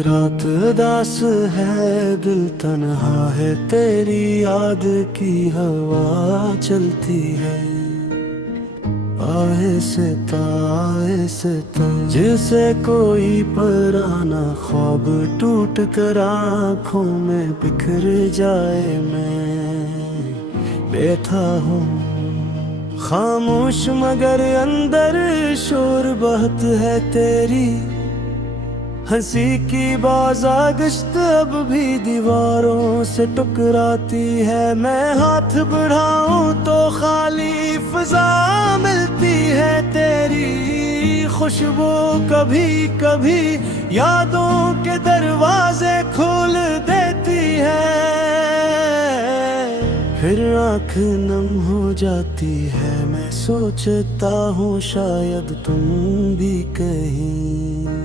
रात उदास है, दिल तन्हा है, तेरी याद की हवा चलती है। आहिस्ता जिसे कोई पराना ख्वाब टूट कर आँखों में बिखर जाए, मैं बैठा हूँ खामोश मगर अंदर शोर बहुत है। तेरी हंसी की बाज़ागश्त अब भी दीवारों से टकराती है। मैं हाथ बढ़ाऊं तो खाली फिजा मिलती है। तेरी खुशबू कभी कभी यादों के दरवाजे खोल देती है, फिर आँख नम हो जाती है। मैं सोचता हूँ शायद तुम भी कहीं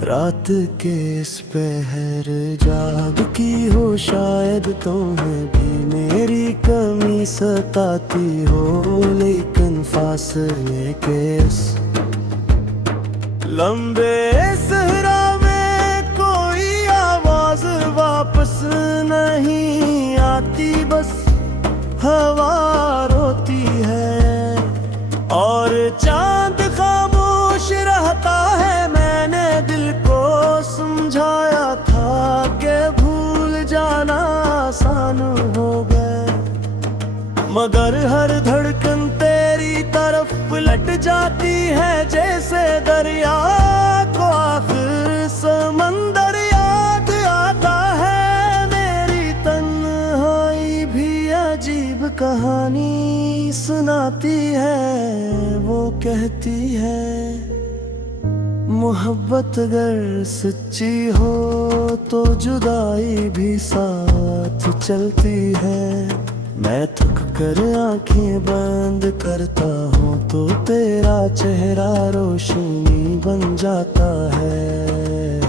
रात के इस पहर जाग की हो। शायद तुम्हें भी मेरी कमी सताती हो, लेकिन फासले के इस लंबे सहरा में कोई आवाज वापस नहीं आती, बस हवा रोती है और चांद खामोश रहता है। मैंने दिल को समझाया था कि भूल जाना आसान हो गए, मगर हर धड़कन तेरी तरफ पलट जाती है। जैसे दरिया को आखिर समंदर याद आता है। मेरी तन्हाई भी अजीब कहानी सुनाती है। वो कहती है मोहब्बत अगर सच्ची हो तो जुदाई भी साथ चलती है। मैं थक कर आंखें बंद करता हूँ तो तेरा चेहरा रोशनी बन जाता है।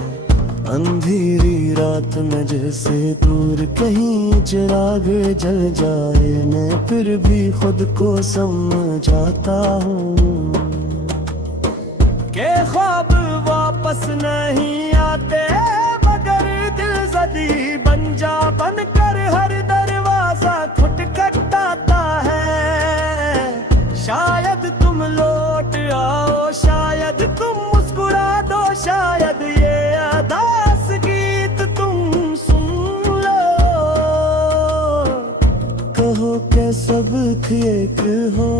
अंधेरी रात में जैसे दूर कहीं चिराग जल जाए, मैं फिर भी खुद को समझाता हूँ के ख्वाब वापस नहीं आते, मगर दिल जदी बन कर हर दरवाजा खटखटाता है। शायद तुम लौट आओ, शायद तुम मुस्कुरा दो, शायद ये अदास गीत तुम सुन लो। कहो के सब ठीक हो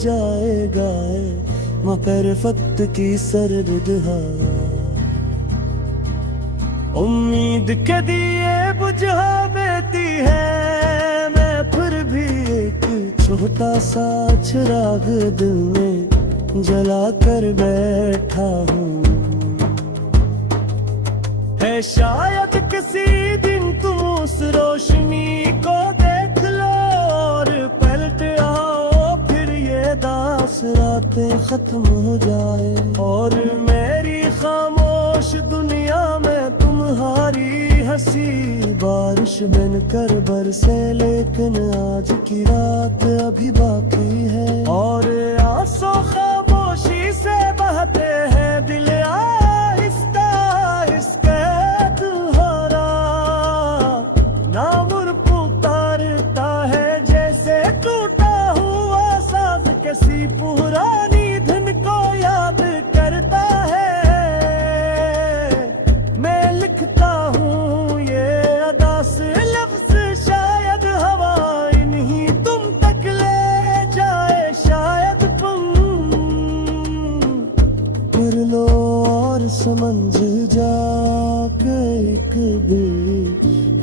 जाएगा, मकर फक्त की सर्द हवा उम्मीद के दिए बुझा देती है। मैं फिर भी एक छोटा सा चिराग दिल में जला कर बैठा हूँ। है शायद किसी दिन तुम उस रोशनी को देख लो और पलट आओ, फिर ये दास रातें खत्म हो जाए और मेरी खामोश दुनिया में तुम्हारी हंसी बारिश बनकर बरसे। लेकिन आज की रात अभी बाकी है और आंसू खामोशी से बहते हैं। दिल आहिस्ता आहिस्ता तुम्हारा नाम पुकारता है, जैसे टूटा हुआ साज किसी पुरानी धुन को याद करता है। मैं लिखता हूँ ये अदास लफ्ज, शायद हवा इन्हीं तुम तक ले जाए। शायद तुम फिर लो और समझ जा के एक भी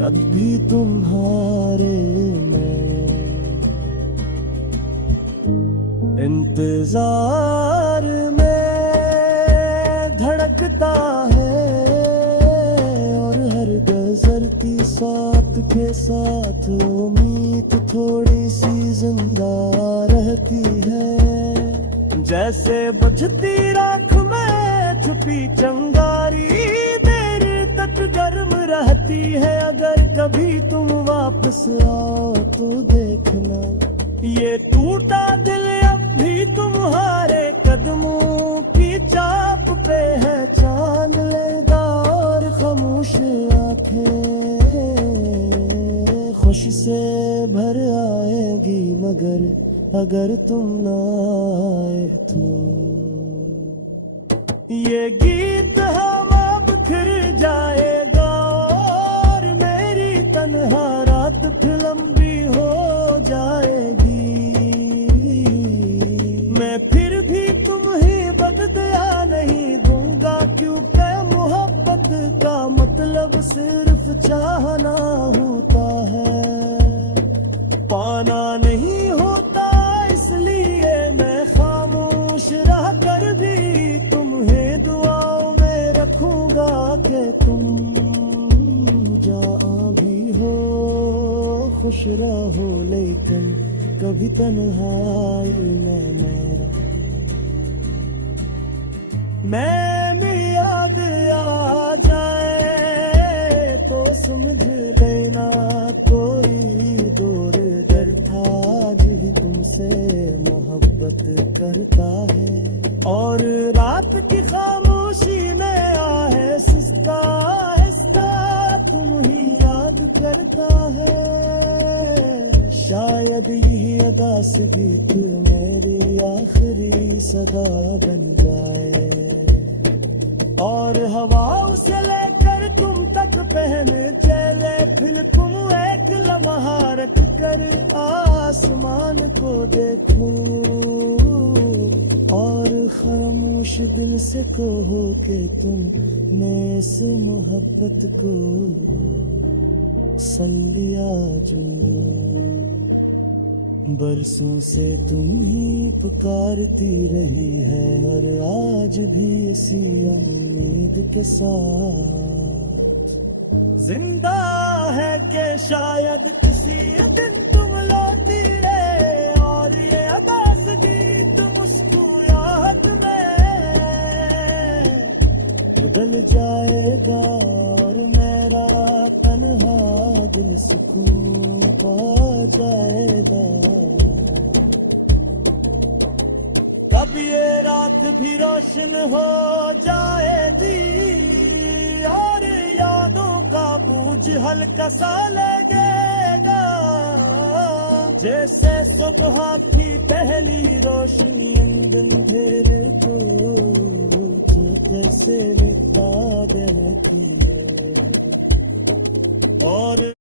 अब भी तुम्हारे में इंतजार में धड़कता है और हर गुजरती साथ के साथ उम्मीद थोड़ी सी जिंदा रहती है। जैसे बुझती राख में छुपी चंगारी देर तक गर्म रहती है। अगर कभी तुम वापस आओ तो देखना ये टूटा दिल अब भी तुम्हारे कदमों की चाप पे है। जान लेगा खामोश आंखें खुशी से भर आएगी, मगर अगर तुम ना आए तो ये गीत हवा बिखर जाएगा और मेरी तन्हा रात फिर लंबी हो जाएगी। मैं फिर भी तुम्हें बदला नहीं दूंगा, क्योंकि मोहब्बत का मतलब सिर्फ चाहना होता है, पाना नहीं होता। इसलिए मैं खामोश रह कर भी तुम्हें दुआओं में रखूंगा कि तुम जहाँ भी हो खुश रहो, लेकिन कभी तन्हाई में मेरा मैं याद आ जाए तो समझ लेना कोई दूर दर था, जी तुमसे मोहब्बत करता है। और रात की खामोशी में आहिस्ता आहिस्ता तुम ही याद करता है। शायद यही अदा से गीत मेरी आखिरी सदा बन जाए, और हवाओं से लेकर तुम तक पहन चले, फिर तुम एक लम्हा रख कर आसमान को देखो, और खामोश दिल से कहो कि तुमने इस मोहब्बत को सन लिया जो। बरसों से तुम ही पुकारती रही है, और आज भी इसी उम्मीद के साथ जिंदा है कि शायद किसी दिन तुम लौटी रे, और ये अदासगी तुम मुस्कुराहट में बदल जाएगा, और मेरा तन्हा दिल सुकून पा जाएगा। कब ये रात भी रोशन हो जाएगी, और यादों का बोझ हल्का सा लगेगा, जैसे सुबह की पहली रोशनी अंधेर को कैसे मिटा देती है। और